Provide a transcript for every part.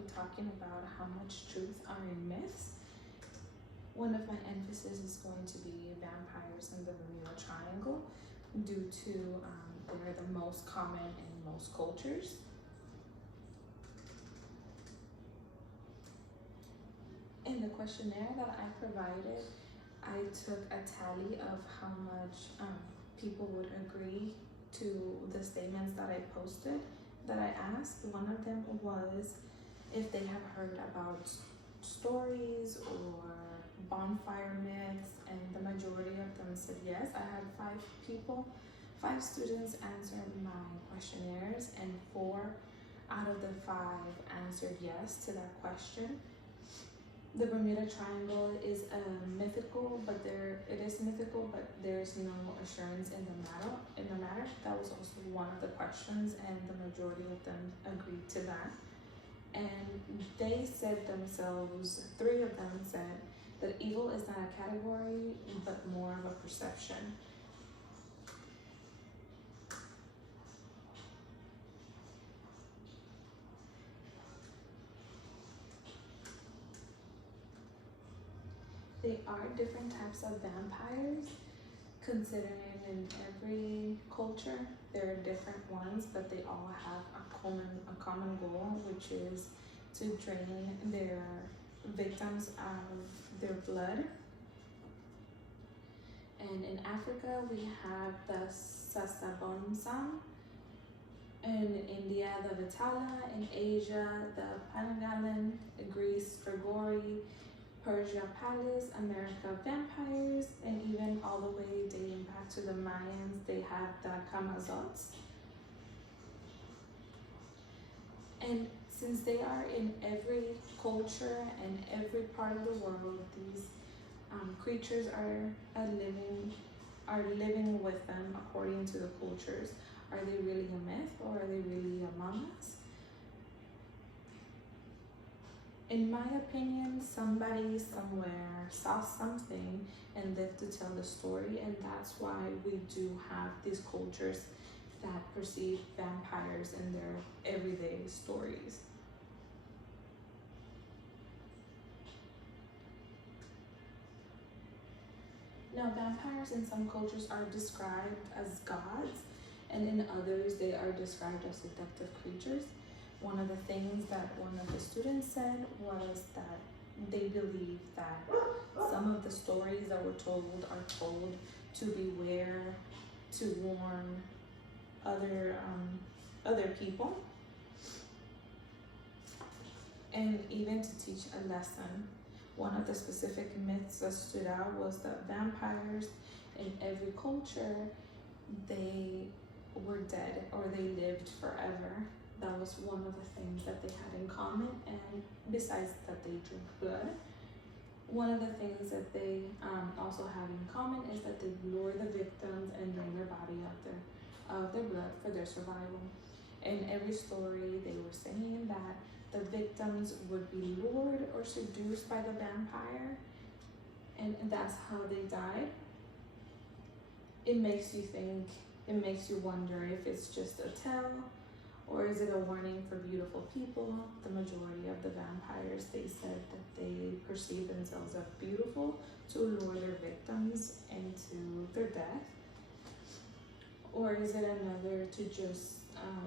be talking about how much truth are in myths. One of my emphasis is going to be vampires in the Bermuda Triangle due to they're the most common in most cultures. In the questionnaire that I provided, I took a tally of how much people would agree to the statements that I posted, that I asked. One of them was if they have heard about stories or bonfire myths, and the majority of them said yes. I had 5 students answered my questionnaires, and 4 out of the 5 answered yes to that question. The Bermuda Triangle is mythical, but it is mythical, but there's no assurance in the matter. That was also one of the questions, and the majority of them agreed to that. And they said themselves, 3 of them said that evil is not a category, but more of a perception. There are different types of vampires, considering in every culture there are different ones, but they all have a common goal, which is to drain their victims of their blood. And in Africa we have the Sasabonsam, in India the Vitala, in Asia the Panagalan, Greece Grigori, Persia Palace, America vampires, and even all the way dating back to the Mayans, they have the Camazots. And since they are in every culture and every part of the world, these creatures are living with them according to the cultures. Are they really a myth, or are they really among us? In my opinion, somebody somewhere saw something and lived to tell the story, and that's why we do have these cultures that perceive vampires in their everyday stories. Now, vampires in some cultures are described as gods, and in others they are described as seductive creatures. One of the things that one of the students said was that they believe that some of the stories that were told are told to beware, to warn other people, and even to teach a lesson. One of the specific myths that stood out was that vampires in every culture, they were dead or they lived forever. That was one of the things that they had in common, and besides that they drink blood. One of the things that they also have in common is that they lure the victims and drain their body of their blood for their survival. In every story, they were saying that the victims would be lured or seduced by the vampire, and that's how they died. It makes you think, it makes you wonder if it's just a tale, or is it a warning for beautiful people? The majority of the vampires, they said that they perceive themselves as beautiful to lure their victims into their death. Or is it another to just,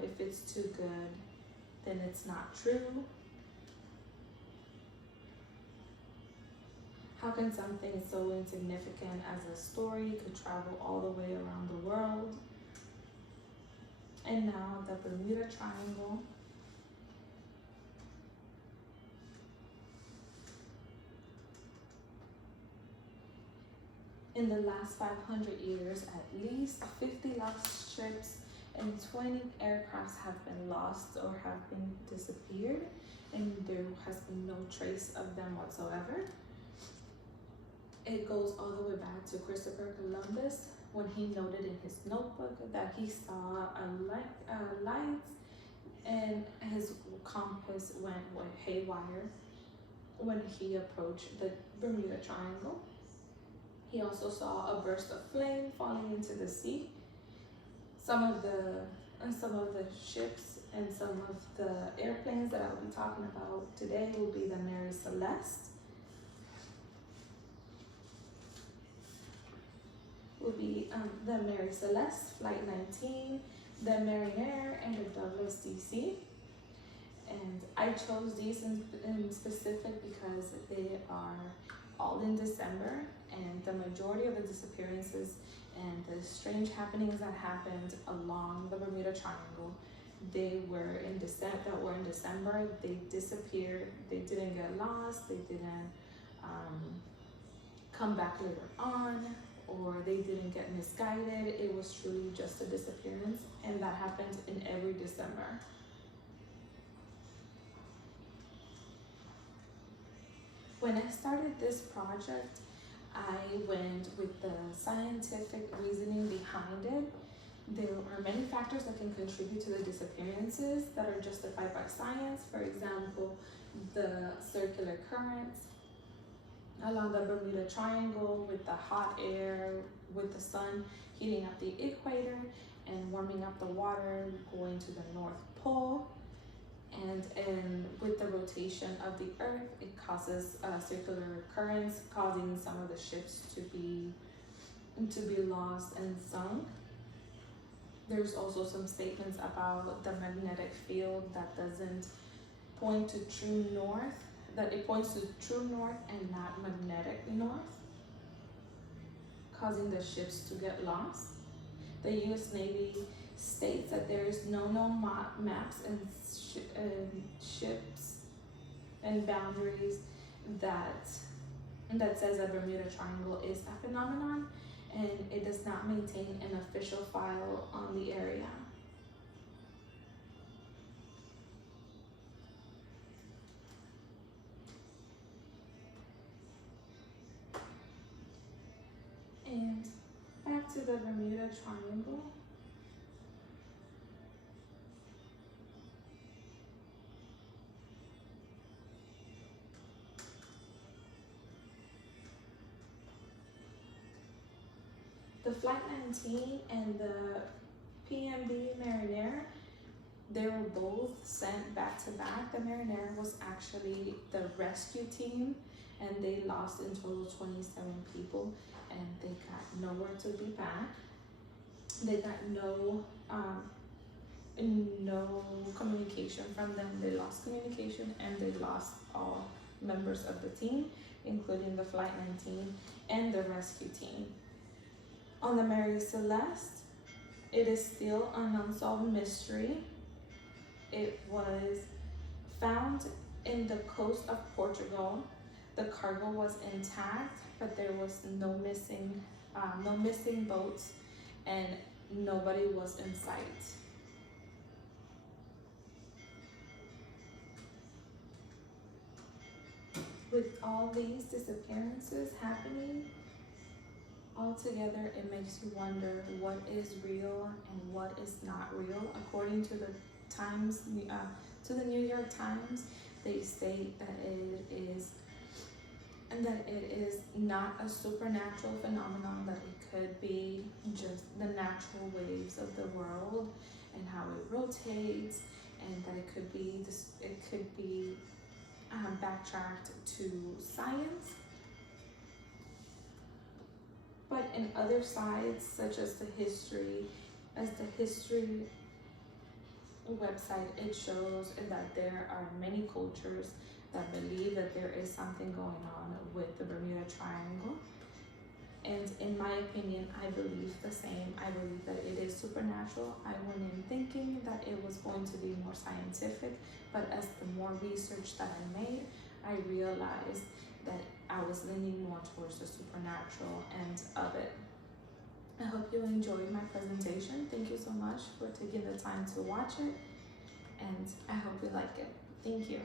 if it's too good, then it's not true? How can something so insignificant as a story could travel all the way around the world? And now the Bermuda Triangle. In the last 500 years, at least 50 lost ships and 20 aircrafts have been lost or have been disappeared, and there has been no trace of them whatsoever. It goes all the way back to Christopher Columbus, when he noted in his notebook that he saw lights, and his compass went haywire when he approached the Bermuda Triangle. He also saw a burst of flame falling into the sea. Some of the ships And some of the airplanes that I'll be talking about today will be the Mary Celeste, the Mary Celeste Flight 19, the Mariner, and the Douglas DC. And I chose these in specific because they are all in December, and the majority of the disappearances and the strange happenings that happened along the Bermuda Triangle, they were in December. They disappeared. They didn't get lost. They didn't come back later on, or they didn't get misguided. It was truly just a disappearance, and that happened in every December. When I started this project, I went with the scientific reasoning behind it. There are many factors that can contribute to the disappearances that are justified by science. For example, the circular currents along the Bermuda Triangle with the hot air, with the sun heating up the equator and warming up the water going to the North Pole. And with the rotation of the Earth, it causes circular currents, causing some of the ships to be lost and sunk. There's also some statements about the magnetic field that doesn't point to true north, that it points to true north and not magnetic north, causing the ships to get lost. The U.S. Navy states that there is no known maps and ships and boundaries that says that Bermuda Triangle is a phenomenon, and it does not maintain an official file on the area. And back to the Bermuda Triangle. The Flight 19 and the PMB Mariner, they were both sent back to back. The Mariner was actually the rescue team, and they lost in total 27 people, and they got nowhere to be back. They got no communication from them. They lost communication, and they lost all members of the team, including the Flight 19 and the rescue team. On the Mary Celeste, it is still an unsolved mystery. It was found in the coast of Portugal. The cargo was intact, but there was no missing boats, and nobody was in sight. With all these disappearances happening, altogether, it makes you wonder what is real and what is not real. According to the New York Times, they state that it is not a supernatural phenomenon, that it could be just the natural waves of the world and how it rotates, and that it could be backtracked to science. But in other sides, such as the history website, it shows that there are many cultures that believe that there is something going on with the Bermuda Triangle. And in my opinion, I believe the same. I believe that it is supernatural. I went in thinking that it was going to be more scientific, but as the more research that I made, I realized that I was leaning more towards the supernatural end of it. I hope you enjoyed my presentation. Thank you so much for taking the time to watch it, and I hope you like it. Thank you.